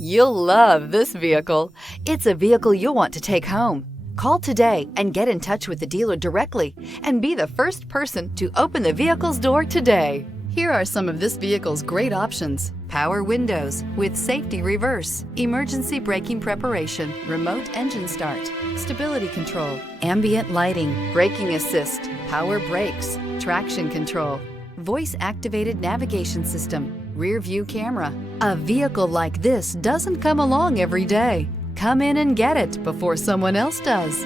You'll love this vehicle. It's a vehicle you'll want to take home. Call today and get in touch with the dealer directly and be the first person to open the vehicle's door today. Here are some of this vehicle's great options: power windows with safety reverse, emergency braking preparation, remote engine start, stability control, ambient lighting, braking assist, power brakes, traction control, voice activated navigation system, rear view camera. A vehicle like this doesn't come along every day. Come in and get it before someone else does.